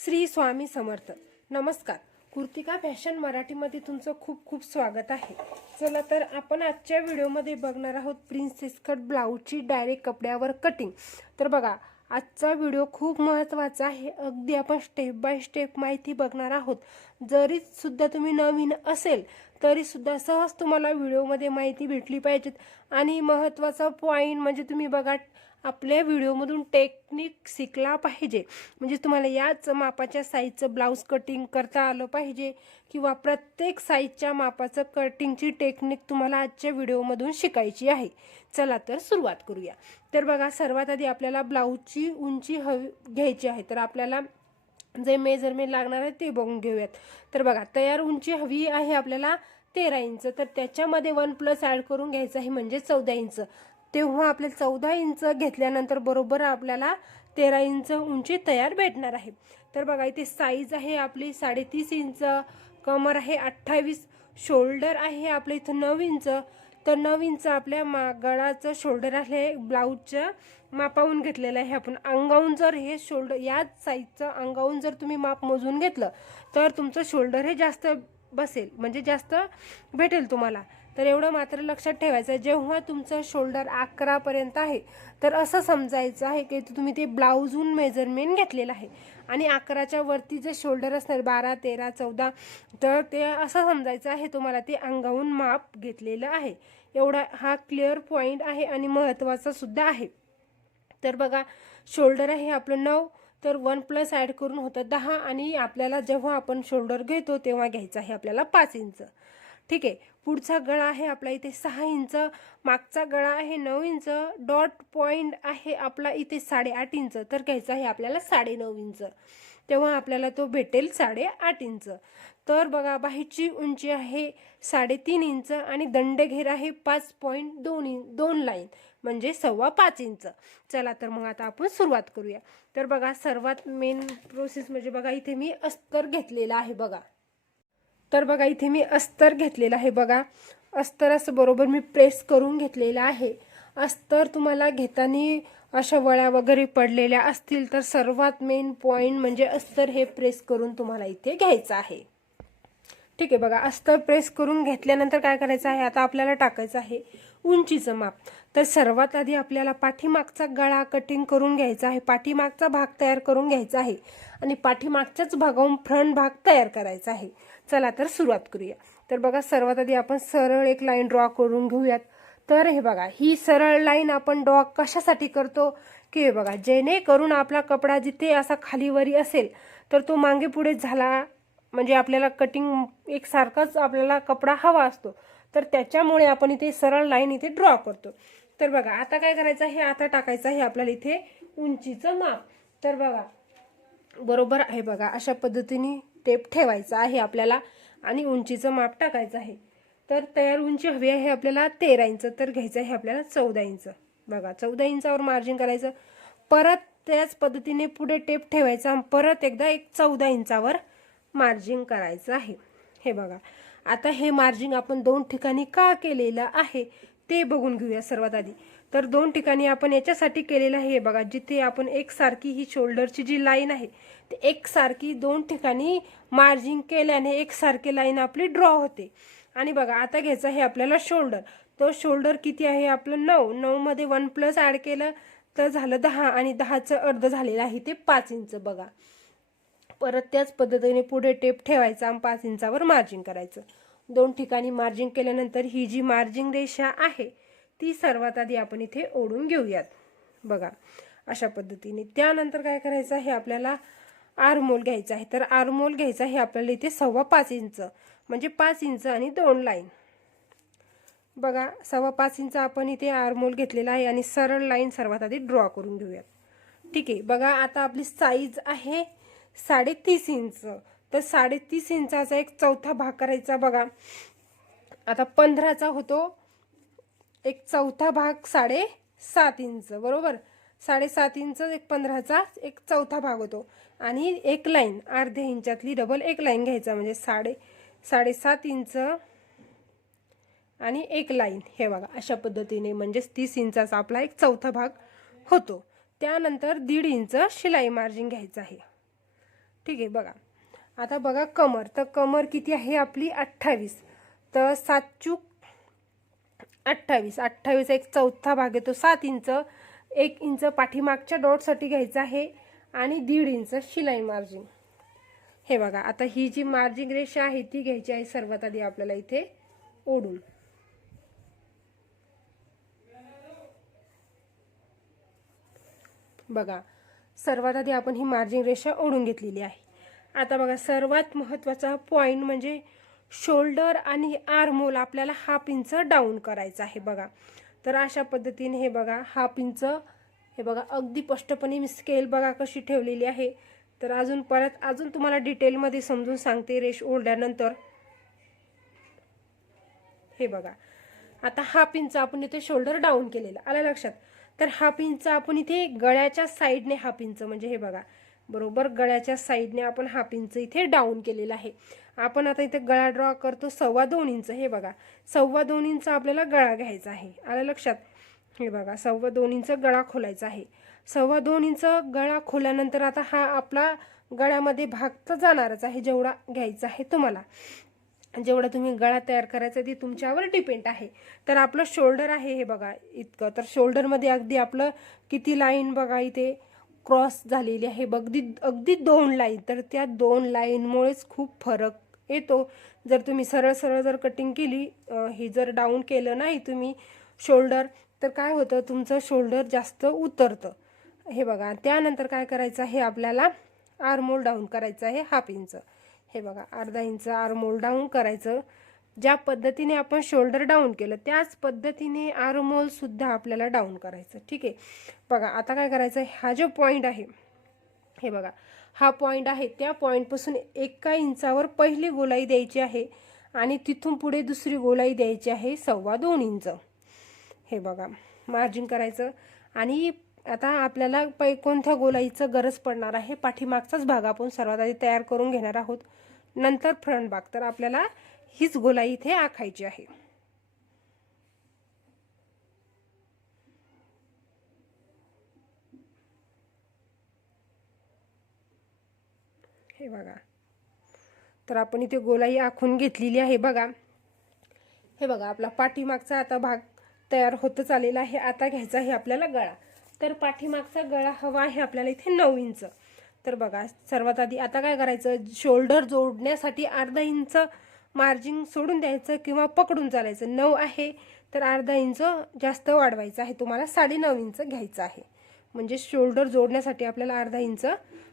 श्री स्वामी समर्थ. नमस्कार. कुर्तिका फॅशन मराठीमध्ये तुमचं खूप खूप स्वागत आहे. चला तर आपण आजच्या व्हिडिओमध्ये बघणार आहोत प्रिन्सेस कट ब्लाऊजची डायरेक्ट कपड्यावर कटिंग तर बघा आजचा व्हिडिओ खूप महत्त्वाचा आहे. अगदी आपण स्टेप बाय स्टेप माहिती बघणार आहोत. जरी सुद्धा तुम्ही नवीन असेल तरीसुद्धा सहज तुम्हाला व्हिडिओमध्ये माहिती भेटली पाहिजेत. आणि महत्त्वाचा पॉईंट म्हणजे तुम्ही बघा आपल्या व्हिडिओमधून टेक्निक शिकला पाहिजे. म्हणजे तुम्हाला याच मापाच्या साईजचं ब्लाऊज कटिंग करता आलं पाहिजे किंवा प्रत्येक साईजच्या मापाचं कटिंगची टेक्निक तुम्हाला आजच्या व्हिडिओमधून शिकायची आहे. चला तर सुरुवात करूया. तर बघा सर्वात आधी आपल्याला ब्लाऊजची उंची हवी घ्यायची आहे. तर आपल्याला जे मेजरमेंट लागणार आहे ते बघून घेऊयात. तर बघा तयार उंची हवी आहे आपल्याला तेरा इंच. तर त्याच्यामध्ये वन प्लस ॲड करून घ्यायचं आहे म्हणजे चौदा इंच. तेव्हा आपले चौदा इंच घेतल्यानंतर बरोबर आपल्याला तेरा इंच उंची तयार भेटणार आहे. तर बघा इथे साईज आहे आपली साडेतीस इंच कमर आहे अठ्ठावीस शोल्डर आहे आपलं इथं नऊ इंच. तर नऊ इंच आपल्या मा गळाचं शोल्डर आहे ब्लाऊजच्या मापावून घेतलेलं आहे. आपण अंगावून जर हे शोल्डर याच साईजचं अंगावून जर तुम्ही माप मोजून घेतलं तर तुमचं शोल्डर हे जास्त बसेल म्हणजे जास्त भेटेल तुम्हाला. तर एवढं मात्र लक्षात ठेवायचं आहे. जेव्हा तुमचं शोल्डर अकरापर्यंत आहे तर असं समजायचं आहे की तुम्ही ते ब्लाऊजहून मेजरमेंट घेतलेलं आहे. आणि अकराच्या वरती जे शोल्डर असणार बारा तेरा चौदा तर ते असं समजायचं आहे तुम्हाला ते अंगाहून माप घेतलेलं आहे. एवढा हा क्लिअर पॉईंट आहे आणि महत्त्वाचा सुद्धा आहे. तर बघा शोल्डर आहे आपलं नऊ तर वन प्लस ॲड करून होतं दहा आणि आपल्याला जेव्हा आपण शोल्डर घेतो तेव्हा घ्यायचं आहे आपल्याला पाच इंच ठीक आहे? पुढचा गळा आहे आपला इथे सहा इंच मागचा गळा आहे नऊ इंच डॉट पॉईंट आहे आपला इथे साडेआठ इंच तर घ्यायचा आहे आपल्याला साडेनऊ इंच. तेव्हा आपल्याला तो भेटेल साडेआठ इंच. तर बघा बाहेरची उंची आहे साडेतीन इंच आणि दंडघेर आहे पाच पॉईंट दोन इंच दोन लाईन म्हणजे सव्वा पाच इंच. चला तर मग आता आपण सुरुवात करूया. तर बघा सर्वात मेन प्रोसेस म्हणजे बघा इथे मी अस्तर घेतलेला आहे बघा. तर बघा इथे मी अस्तर घेतलेलं आहे बघा. अस्तर असं बरोबर मी प्रेस करून घेतलेलं आहे. अस्तर तुम्हाला घेताना अशा वळ्या वगैरे पडलेल्या असतील तर सर्वात मेन पॉईंट म्हणजे अस्तर हे प्रेस करून तुम्हाला इथे घ्यायचं आहे. ठीक आहे बघा अस्तर प्रेस करून घेतल्यानंतर काय करायचं आहे? आता आपल्याला टाकायचं आहे उंचीचं माप. तर सर्वात आधी आपल्याला पाठीमागचा गळा कटिंग करून घ्यायचा आहे. पाठीमागचा भाग तयार करून घ्यायचा आहे. आणि पाठीमागच्याच भागाहून फ्रंट भाग तयार करायचा आहे. चला तर सुरुवात करूया. तर बघा सर्वात आधी आपण सरळ एक लाईन ड्रॉ करून घेऊयात. तर हे बघा ही सरळ लाईन आपण ड्रॉ कशासाठी करतो? की हे बघा जेणेकरून आपला कपडा जिथे असा खालीवरी असेल तर तो मागे पुढे झाला म्हणजे आपल्याला कटिंग एकसारखाच आपल्याला कपडा हवा असतो. तर त्याच्यामुळे आपण इथे सरळ लाईन इथे ड्रॉ करतो. तर बघा आता काय करायचं हे आता टाकायचं आहे आपल्याला इथे उंचीचं माप. तर बघा बरोबर आहे बघा अशा पद्धतीने टेप ठेवायचा आहे आपल्याला आणि उंचीचं माप टाकायचं आहे. तर तयार उंची हवी आहे आपल्याला तेरा इंच तर घ्यायचं आहे आपल्याला चौदा इंच. बघा चौदा इंचावर मार्जिन करायचं. परत त्याच पद्धतीने पुढे टेप ठेवायचा परत एकदा एक चौदा इंचावर मार्जिन करायचं आहे. हे बघा आता हे मार्जिन आपण दोन ठिकाणी का केलेलं आहे ते बघून घेऊया सर्वात आधी. तर दोन ठिकाणी आपण याच्यासाठी केलेलं आहे. बघा जिथे आपण एकसारखी ही शोल्डरची जी लाईन आहे ते एकसारखी दोन ठिकाणी मार्जिन केल्याने एकसारखी लाईन आपली ड्रॉ होते. आणि बघा आता घ्यायचं आहे आपल्याला शोल्डर तो शोल्डर किती आहे? आपलं नऊ. नऊमध्ये वन प्लस ॲड केलं तर झालं दहा आणि दहाचं अर्ध झालेलं आहे ते पाच इंच बघा. परत त्याच पद्धतीने पुढे टेप ठेवायचा आणि पाच इंचावर मार्जिन करायचं. दोन ठिकाणी मार्जिंग केल्यानंतर ही जी मार्जिंग रेषा आहे ती सर्वात आधी आपण इथे ओढून घेऊयात. बघा अशा पद्धतीने. त्यानंतर काय करायचं आहे? आपल्याला आरमोल घ्यायचा आहे. तर आरमोल घ्यायचा आहे आपल्याला इथे सव्वा पाच इंच म्हणजे पाच इंच आणि दोन लाईन. बघा सव्वा पाच इंच आपण इथे आरमोल घेतलेला आहे आणि सरळ लाईन सर्वात आधी ड्रॉ करून घेऊयात. ठीक आहे बघा आता आपली साईज आहे साडेतीस इंच. तर साडेतीस इंचाचा एक चौथा भाग करायचा बघा. आता पंधराचा होतो एक चौथा भाग साडे सात इंच बरोबर? साडेसात इंच एक पंधराचा एक चौथा भाग होतो. आणि एक लाईन अर्ध्या इंचातली डबल एक लाईन घ्यायचा म्हणजे साडे साडेसात इंच आणि एक लाईन. हे बघा अशा पद्धतीने म्हणजेच तीस इंचाचा आपला एक चौथा भाग होतो. त्यानंतर दीड इंच शिलाई मार्जिन घ्यायचं आहे. ठीक आहे बघा. आता बघा कमर. तर कमर किती आहे आपली? अठ्ठावीस. तर सात चूक अठ्ठावीस. अठ्ठावीस एक चौथा भाग येतो सात इंच एक इंच पाठीमागच्या डॉटसाठी घ्यायचं आहे आणि दीड इंच शिलाई मार्जिन. हे बघा आता ही जी मार्जिन रेषा आहे ती घ्यायची आहे सर्वात आधी आपल्याला इथे ओढून. बघा सर्वात आधी आपण ही मार्जिन रेषा ओढून घेतलेली आहे. आता बघा सर्वात महत्त्वाचा पॉईंट म्हणजे शोल्डर आणि आर्मोल आपल्याला हाफ इंच डाऊन करायचं आहे बघा. तर अशा पद्धतीने हे बघा हाफ इंच हे बघा अगदी स्पष्टपणे मी स्केल बघा कशी ठेवलेली आहे. तर अजून परत अजून तुम्हाला डिटेलमध्ये समजून सांगते रेश ओढल्यानंतर. हे बघा. आता हाफ इंच आपण इथे शोल्डर डाऊन केलेलं आलं लक्षात? तर हाफ इंच आपण इथे गळ्याच्या साईडने हाफ इंच म्हणजे हे बघा. बरोबर गळ्याच्या साईडने आपण हाफ इंच इथे डाऊन केलेलं आहे. आपण आता इथे गळा ड्रॉ करतो सव्वा दोन इंच. हे बघा सव्वा दोन इंच आपल्याला गळा घ्यायचा आहे. आलं लक्षात? हे बघा सव्वा दोन इंच गळा खोलायचा आहे. सव्वा दोन इंच गळा खोल्यानंतर आता हा आपला गळ्यामध्ये भाग तर जाणारच आहे जेवढा घ्यायचा आहे तुम्हाला. जेवढा तुम्ही गळा तयार करायचा ते तुमच्यावर डिपेंड आहे. तर आपलं शोल्डर आहे हे बघा इतकं. तर शोल्डरमध्ये अगदी आपलं किती लाईन बघा इथे क्रॉस झालेली आहे. अगदी अगदी दोन लाईन तर त्या दोन लाईनमुळेच खूप फरक येतो. जर तुम्ही सरळ सरळ जर कटिंग केली ही जर डाऊन केलं नाही तुम्ही शोल्डर तर काय होतं? तुमचं शोल्डर जास्त उतरतं. हे बघा त्यानंतर काय करायचं आहे? आपल्याला आर्मोल डाऊन करायचं आहे हाफ इंच हे बघा अर्धा इंच आर्मोल डाऊन करायचं. ज्या पद्धतीने आपण शोल्डर डाऊन केलं त्याच पद्धतीने आरमोलसुद्धा आपल्याला डाऊन करायचं. ठीक आहे? बघा आता काय करायचं हा जो पॉईंट आहे हे बघा हा पॉईंट आहे. त्या पॉईंटपासून एका इंचावर पहिली गोलाई द्यायची आहे आणि तिथून पुढे दुसरी गोलाई द्यायची आहे सव्वा दोन इंच. हे बघा मार्जिन करायचं. आणि आता आपल्याला पै कोणत्या गोलाईचं गरज पडणार आहे? पाठीमागचाच भाग आपण सर्वात आधी तयार करून घेणार आहोत. नंतर फ्रंट भाग. तर आपल्याला हीच गोलाई इथे आखायची आहे. हे बघा. तर आपण इथे गोलाई आखून घेतलेली आहे बघा. हे बघा आपला पाठीमागचा आता भाग तयार होतच आलेला आहे. आता घ्यायचा आहे आपल्याला गळा. तर पाठीमागचा गळा हवा आहे आपल्याला इथे नऊ इंच. तर बघा सर्वात आधी आता काय करायचं? शोल्डर जोडण्यासाठी अर्धा इंच मार्जिन सोडून द्यायचं किंवा पकडून चालायचं. नऊ आहे तर अर्धा इंच जास्त वाढवायचं आहे. तुम्हाला साडे नऊ इंच घ्यायचं आहे. म्हणजे शोल्डर जोडण्यासाठी आपल्याला अर्धा इंच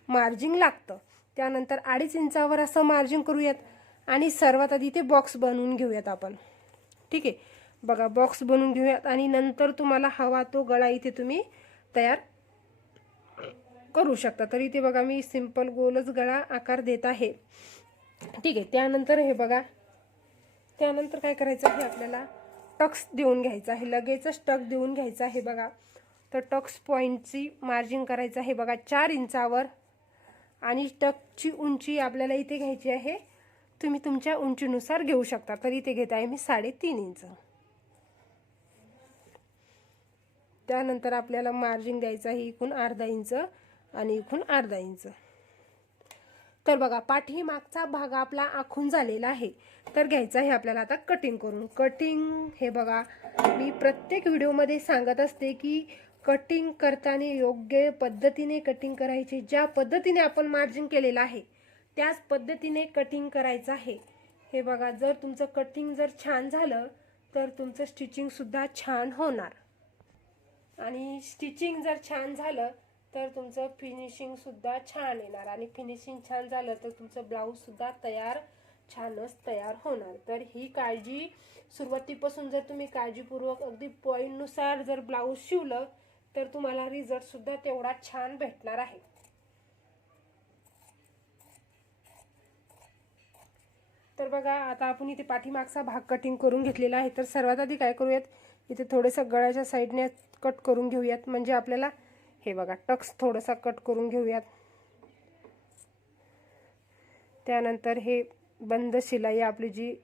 मार्जिन लागतं. त्यानंतर अडीच इंचावर असं मार्जिन करूयात आणि सर्वात आधी ते बॉक्स बनवून घेऊयात आपण. ठीक आहे? बघा बॉक्स बनवून घेऊयात आणि नंतर तुम्हाला हवा तो गळा इथे तुम्ही तयार करू शकता. तर इथे बघा मी सिंपल गोलच गळा आकार देत आहे. ठीक आहे? त्यानंतर हे बघा. त्यानंतर काय करायचं आहे? आपल्याला टक्स देऊन घ्यायचं आहे. लगेचच टक देऊन घ्यायचं आहे बघा. तर टक्स पॉईंटची मार्जिन करायचं आहे बघा चार इंचावर. आणि टकची उंची आपल्याला इथे घ्यायची आहे. तुम्ही तुमच्या उंचीनुसार घेऊ शकता. तर इथे घेत आहे मी साडेतीन इंच. त्यानंतर आपल्याला मार्जिन द्यायचं आहे इकून अर्धा इंच आणि इकून अर्धा इंच. तर बघा पाठीमागचा भाग आपला आखून झालेला आहे. तर घ्यायचं आहे आपल्याला आता कटिंग करून. कटिंग हे बघा मी प्रत्येक व्हिडिओमध्ये सांगत असते की कटिंग करताना योग्य पद्धतीने कटिंग करायची. ज्या पद्धतीने आपण मार्जिन केलेलं आहे त्याच पद्धतीने कटिंग करायचं आहे. हे बघा जर तुमचं कटिंग जर छान झालं तर तुमचं स्टिचिंगसुद्धा छान होणार. आणि स्टिचिंग जर छान झालं तर तुमचं फिनिशिंगसुद्धा छान येणार. आणि फिनिशिंग छान झालं तर तुमचं ब्लाऊजसुद्धा तयार छानच तयार होणार. तर ही काळजी सुरुवातीपासून जर तुम्ही काळजीपूर्वक अगदी पॉईंटनुसार जर ब्लाऊज शिवलं तर तुम्हाला रिझल्टसुद्धा तेवढा छान भेटणार आहे. तर बघा आता आपण इथे पाठीमागचा भाग कटिंग करून घेतलेला आहे. तर सर्वात आधी काय करूयात? इथे थोडंसं गळ्याच्या साईडने कट करून घेऊयात. म्हणजे आपल्याला हे बघा टक्स थोडासा कट करून घेऊयात. त्यानंतर हे बंद शिलाई आपली जी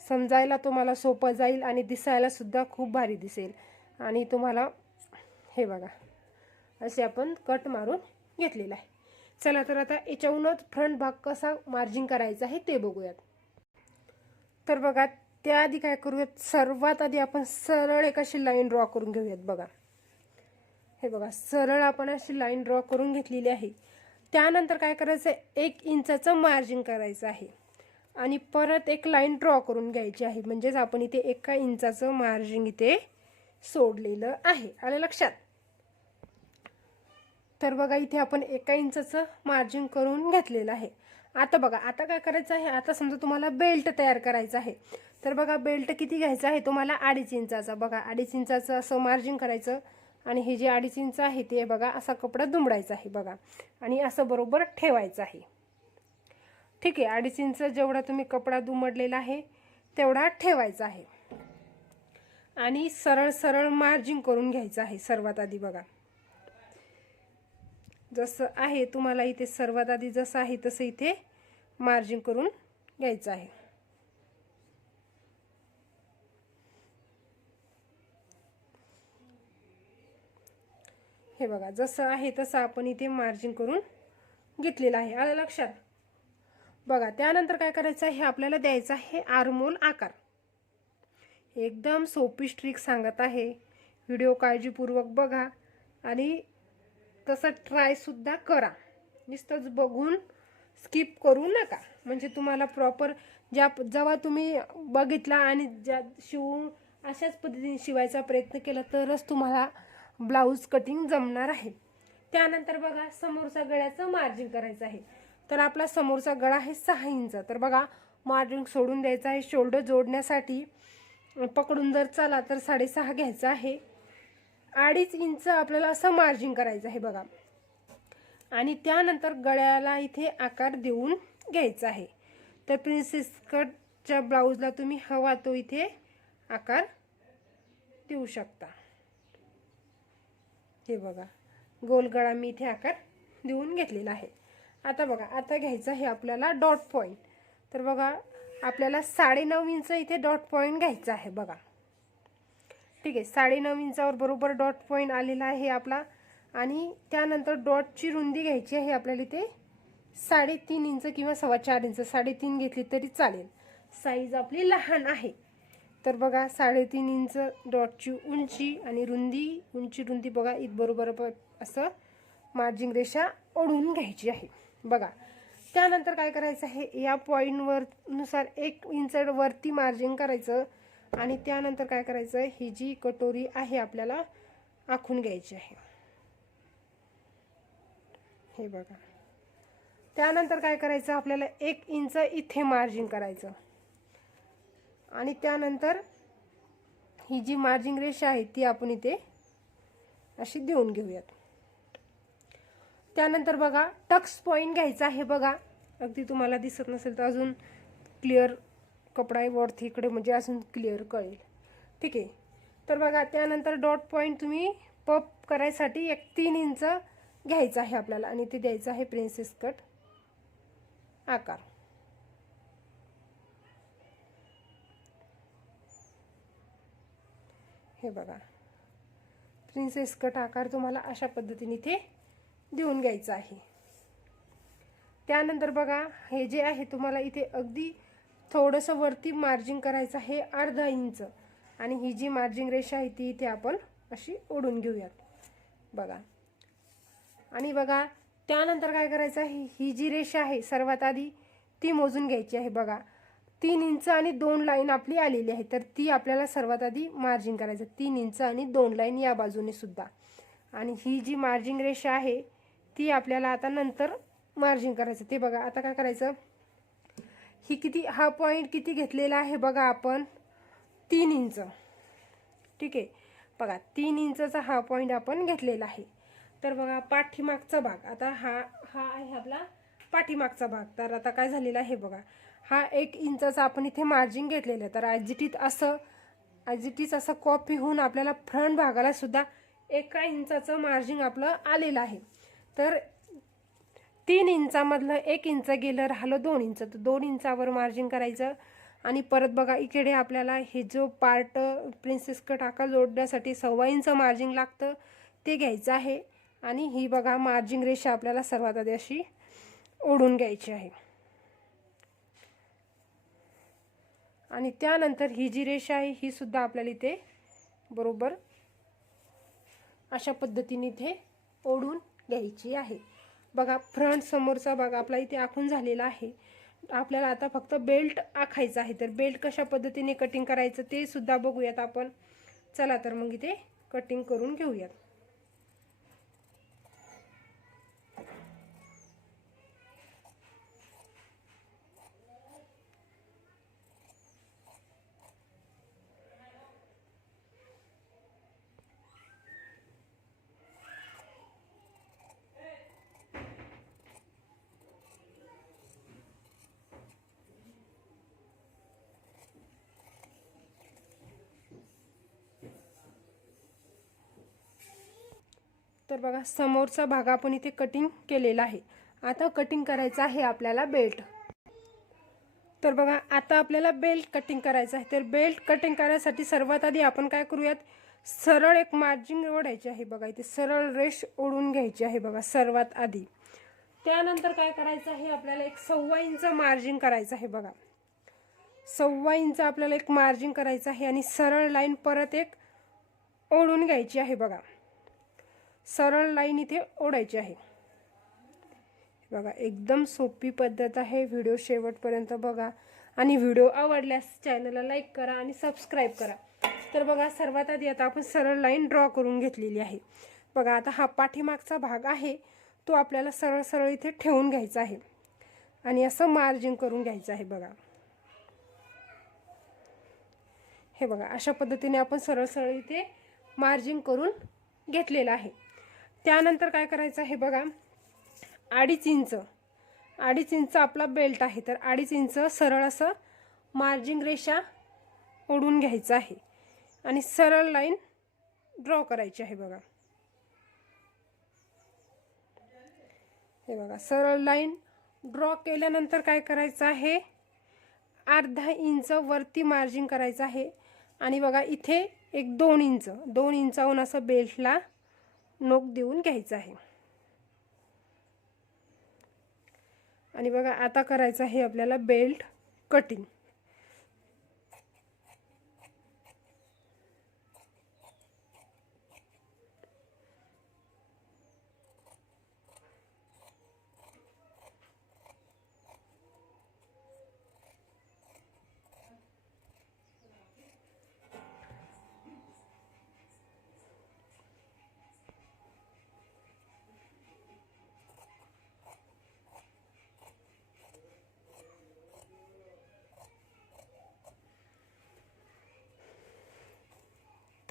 समजायला तुम्हाला सोपं जाईल आणि दिसायला सुद्धा खूप भारी दिसेल. आणि तुम्हाला हे बघा असे आपण कट मारून घेतलेलं आहे. चला तर आता याच्याहूनच फ्रंट भाग कसा मार्जिन करायचा आहे ते बघूयात. तर बघा त्याआधी काय करूयात? सर्वात आधी आपण सरळ एक अशी लाईन ड्रॉ करून घेऊयात बघा. हे बघा सरळ आपण अशी लाईन ड्रॉ करून घेतलेली आहे. त्यानंतर काय करायचं? आहे एक इंचाचं मार्जिन करायचं आहे. आणि परत एक लाईन ड्रॉ करून घ्यायची आहे. म्हणजेच आपण इथे एका इंचाचं मार्जिन इथे सोडलेलं आहे. आलं लक्षात? तर बघा इथे आपण एका इंचाचं मार्जिन करून घेतलेलं आहे. आता बघा आता काय करायचं आहे? आता समजा तुम्हाला बेल्ट तयार करायचा आहे. तर बघा बेल्ट किती घ्यायचा आहे? तुम्हाला अडीच इंचाचा बघा अडीच इंचाचं असं मार्जिन करायचं. आणि हे जे अडीच इंच आहे ते बघा असा कपडा दुमडायचा आहे बघा. आणि असं बरोबर ठेवायचं आहे. ठीक आहे अडीच इंच जेवढा तुम्ही कपडा दुमडलेला आहे तेवढा ठेवायचा आहे. आणि सरळ सरळ मार्जिन करून घ्यायचं आहे सर्वात आधी बघा. जसं आहे तुम्हाला इथे सर्वात आधी जसं आहे तसं इथे मार्जिन करून घ्यायचं आहे. हे बघा जसं आहे तसं आपण इथे मार्जिन करून घेतलेलं आहे. आलं लक्षात? बघा त्यानंतर काय करायचं आहे? आपल्याला द्यायचं आहे आरमोल आकार. एकदम सोपी स्ट्रिक सांगत आहे. व्हिडिओ काळजीपूर्वक बघा आणि तसं ट्रायसुद्धा करा. नुसतंच बघून स्किप करू नका. म्हणजे तुम्हाला प्रॉपर ज्या जेव्हा तुम्ही बघितला आणि ज्या शिवून अशाच पद्धतीने शिवायचा प्रयत्न केला तरच तुम्हाला ब्लाऊज कटिंग जमणार आहे. त्यानंतर बघा समोरचा गळ्याचं मार्जिन करायचं आहे. तर आपला समोरचा गळा आहे सहा इंच. तर बघा मार्जिन सोडून द्यायचं आहे. शोल्डर जोडण्यासाठी पकडून जर चला तर साडेसहा घ्यायचं आहे. अडीच इंच आपल्याला असं मार्जिन करायचं आहे बघा. आणि त्यानंतर गळ्याला इथे आकार देऊन घ्यायचा आहे. तर प्रिन्सेस कटच्या ब्लाऊजला तुम्ही हवा तो इथे आकार देऊ शकता. हे बघा. गोल गळा मी इथे आकार देऊन घेतलेला आहे. आता बघा आता घ्यायचं आहे आपल्याला डॉट पॉईंट तर बघा आपल्याला साडेनऊ इंच इथे डॉट पॉईंट घ्यायचा आहे बघा. ठीक आहे साडेनऊ इंचावर बरोबर डॉट पॉईंट आलेला आहे आपला. आणि त्यानंतर डॉटची रुंदी घ्यायची आहे आपल्याला इथे साडेतीन इंच किंवा सव्वा चार इंच साडेतीन घेतली तरी चालेल. साईज आपली लहान आहे. तर बघा साडेतीन इंच डॉटची उंची आणि रुंदी उंची रुंदी बघा इथबरोबर बरोबर असं मार्जिंग रेषा ओढून घ्यायची आहे. बघा त्यानंतर काय करायचं आहे? या पॉईंटवर नुसार एक इंच वरती मार्जिन करायचं आणि त्यानंतर काय करायचं? ही जी कटोरी आहे आपल्याला आखून घ्यायची आहे. हे बघा. त्यानंतर काय करायचं? आपल्याला एक इंच इथे मार्जिन करायचं. आणि त्यानंतर ही जी मार्जिंग रेषा आहे ती आपण इथे अशी देऊन घेऊयात. त्यानंतर बघा टक्स पॉईंट घ्यायचा आहे बघा. अगदी तुम्हाला दिसत नसेल तर अजून क्लिअर कपडा वरती इकडे म्हणजे अजून क्लिअर कळेल. ठीक आहे. तर बघा त्यानंतर डॉट पॉईंट तुम्ही पप करायसाठी एक तीन इंच घ्यायचं आहे आपल्याला आणि ते द्यायचं आहे प्रिन्सेस कट आकार. हे बघा. प्रिन्सेस कट आकार तुम्हाला अशा पद्धतीने इथे देऊन घ्यायचं आहे. त्यानंतर बघा हे जे आहे तुम्हाला इथे अगदी थोडंसं वरती मार्जिंग करायचं आहे अर्धा इंच. आणि ही जी मार्जिंग रेषा आहे ती इथे आपण अशी ओढून घेऊयात. बघा. आणि बघा त्यानंतर काय करायचं आहे? ही जी रेषा आहे सर्वात आधी ती मोजून घ्यायची आहे. बघा तीन इंच आणि दोन लाईन आपली आलेली आहे. तर ती आपल्याला सर्वात आधी मार्जिंग करायचं तीन इंच आणि दोन लाईन या बाजूने सुद्धा. आणि ही जी मार्जिंग रेषा आहे ती आपल्याला आता नंतर मार्जिन करायचं. ते बघा आता काय करायचं? ही किती हा पॉईंट किती घेतलेला आहे बघा आपण? तीन इंच. ठीक आहे? बघा तीन इंचचा हा पॉईंट आपण घेतलेला आहे. तर बघा पाठीमागचा भाग. आता हा हा आहे आपला पाठीमागचा भाग. तर आता काय झालेला आहे बघा? हा एक इंचाचा आपण इथे मार्जिन घेतलेलं आहे. तर ॲजिटीत असं ॲजिटीच असं कॉपी होऊन आपल्याला फ्रंट भागाला सुद्धा एका इंचाचं मार्जिन आपलं आलेलं आहे. तर तीन इंचामधलं एक इंच गेलं राहिलं दोन इंच. तर दोन इंचावर मार्जिन करायचं. आणि परत बघा इकडे आपल्याला हे जो पार्ट प्रिन्सेस कट आकार जोडण्यासाठी सव्वा इंच मार्जिन लागतं ते घ्यायचं आहे. आणि ही बघा मार्जिन रेषा आपल्याला सर्वात आधी अशी ओढून घ्यायची आहे. आणि त्यानंतर ही जी रेषा आहे ही सुद्धा आपल्याला इथे बरोबर अशा पद्धतीने इथे ओढून घ्यायची आहे. बघा फ्रंट समोरचा भाग आपला इथे आखून झालेला आहे. आपल्याला आता फक्त बेल्ट आखायचा आहे. तर बेल्ट कशा पद्धतीने कटिंग करायचं ते सुद्धा बघूयात आपण. चला तर मग इथे कटिंग करून घेऊयात. तर बघा समोरचा भाग आपण इथे कटिंग केलेला आहे. आता कटिंग करायचं आहे आपल्याला बेल्ट तर बघा आता आपल्याला बेल्ट कटिंग करायचं आहे. तर बेल्ट कटिंग करायसाठी सर्वात आधी आपण काय करूयात? सरळ एक मार्जिन ओढायची आहे बघा इथे. सरळ रेष ओढून घ्यायची आहे बघा सर्वात आधी. त्यानंतर काय करायचं आहे? आपल्याला एक सव्वा इंच मार्जिन करायचं आहे बघा. सव्वा इंच आपल्याला एक मार्जिन करायचं आहे आणि सरळ लाईन परत एक ओढून घ्यायची आहे बघा. सरळ लाईन इथे ओढायची आहे. बघा एकदम सोपी पद्धत आहे. व्हिडिओ शेवटपर्यंत बघा. आणि व्हिडिओ आवडल्यास चॅनलला लाईक करा आणि सबस्क्राईब करा. तर बघा सर्वात आधी आता आपण सरळ लाईन ड्रॉ करून घेतलेली आहे. बघा आता हा पाठीमागचा भाग आहे. तो आपल्याला सरळ सरळ इथे ठेवून घ्यायचा आहे. आणि असं मार्जिंग करून घ्यायचं आहे बघा. हे बघा अशा पद्धतीने आपण सरळ सरळ इथे मार्जिंग करून घेतलेलं आहे. त्यानंतर काय करायचं आहे बघा? अडीच इंच. अडीच इंच आपला बेल्ट आहे. तर अडीच इंच सरळ असं मार्जिंग रेषा ओढून घ्यायचं आहे. आणि सरळ लाईन ड्रॉ करायची आहे बघा. हे बघा सरळ लाईन ड्रॉ केल्यानंतर काय करायचं आहे? अर्धा इंच वरती मार्जिंग करायचं आहे. आणि बघा इथे एक दोन इंच दोन इंचाहून असं बेल्टला नोक देऊन घ्यायचं आहे. आणि बघा आता करायचं आहे आपल्याला बेल्ट कटिंग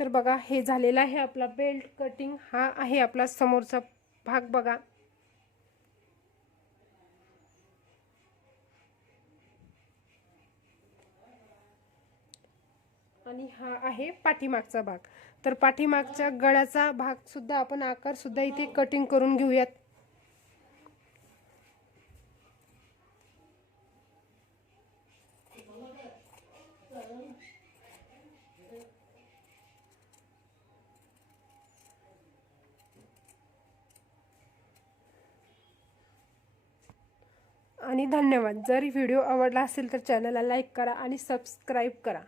तर बघा हे झालेलं आहे आपला बेल्ट कटिंग हा आहे आपला समोरचा भाग बघा. आणि हा आहे पाठीमागचा भाग. तर पाठीमागच्या गळ्याचा भाग सुद्धा आपण आकार सुद्धा इथे कटिंग करून घेऊयात आणि धन्यवाद. जर व्हिडिओ आवडला असेल तर चॅनलला लाईक करा आणि सबस्क्राईब करा.